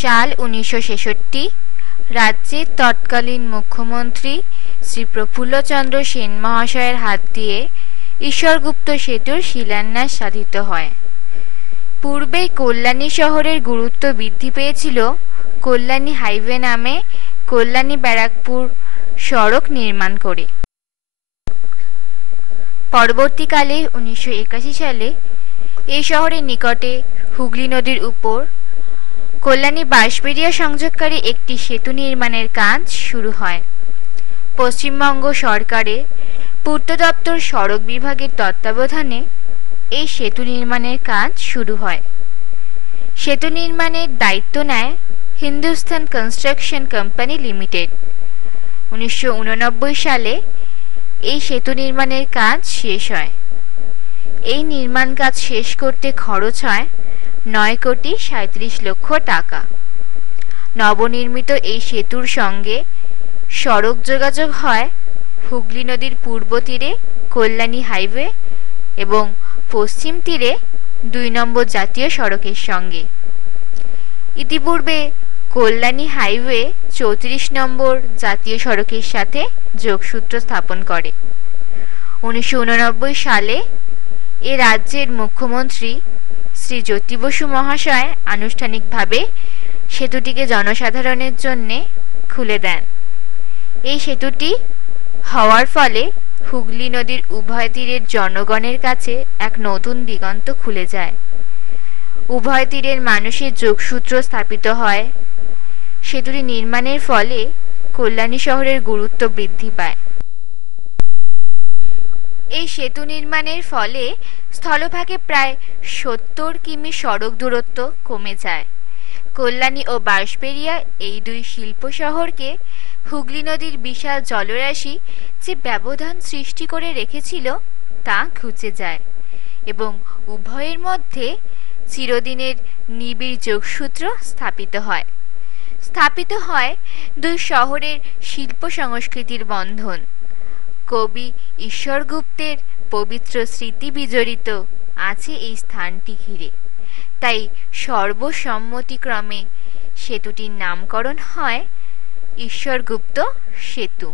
সাল 1966। রাজ্যের তৎকালীন মুখ্যমন্ত্রী শ্রী প্রফুল্লচন্দ্র সেন মহাশয়ের হাত দিয়ে ঈশ্বরগুপ্ত সেতুর শিলান্যাস সাধিত হয়। পূর্বে কল্যাণী শহরের গুরুত্ব বৃদ্ধি পেয়েছিল কল্যাণী হাইওয়ে নামে কল্যাণী ব্যারাকপুর সড়ক নির্মাণ করে। পরবর্তীকালে 1981 সালে এই শহরের নিকটে হুগলি নদীর উপর কল্যাণী বাঁশবেড়িয়া সংযোগকারী একটি সেতু নির্মাণের কাজ শুরু হয়। পশ্চিমবঙ্গ সরকারের পূর্ত দপ্তর সড়ক বিভাগের তত্ত্বাবধানে এই সেতু নির্মাণের কাজ শুরু হয়। সেতু নির্মাণের দায়িত্ব নেয় হিন্দুস্তান কনস্ট্রাকশন কোম্পানি লিমিটেড। 1989 সালে এই সেতু নির্মাণের কাজ শেষ হয়। এই নির্মাণ কাজ শেষ করতে খরচ হয় 9,37,00,000 টাকা। নবনির্মিত এই সেতুর সঙ্গে সড়ক যোগাযোগ হয় হুগলি নদীর পূর্ব তীরে কল্যাণী হাইওয়ে এবং পশ্চিম তীরে 2 নম্বর জাতীয় সড়কের সঙ্গে। ইতিপূর্বে কল্যাণী হাইওয়ে 34 নম্বর জাতীয় সড়কের সাথে যোগসূত্র স্থাপন করে। 1989 সালে এ রাজ্যের মুখ্যমন্ত্রী শ্রী জ্যোতি বসু মহাশয় আনুষ্ঠানিকভাবে সেতুটিকে জনসাধারণের জন্য খুলে দেন। এই সেতুটি হওয়ার ফলে হুগলি নদীর উভয় তীরের জনগণের কাছে এক নতুন দিগন্ত খুলে যায়। উভয় তীরের মানুষের যোগসূত্র স্থাপিত হয়। সেতুটি নির্মাণের ফলে কল্যাণী শহরের গুরুত্ব বৃদ্ধি পায়। এই সেতু নির্মাণের ফলে স্থলভাগে প্রায় 70 কিমি সড়ক দূরত্ব কমে যায়। কল্যাণী ও বাঁশবেড়িয়া এই দুই শিল্প শহরকে হুগলি নদীর বিশাল জলরাশি যে ব্যবধান সৃষ্টি করে রেখেছিল তা ঘুচে যায় এবং উভয়ের মধ্যে চিরদিনের নিবিড় যোগসূত্র স্থাপিত হয় দুই শহরের শিল্প সংস্কৃতির বন্ধন। কবি ঈশ্বরগুপ্তের পবিত্র স্মৃতি বিজড়িত আছে এই স্থানটি ঘিরে। তাই সর্বসম্মতিক্রমে সেতুটির নামকরণ হয় ঈশ্বরগুপ্ত সেতু।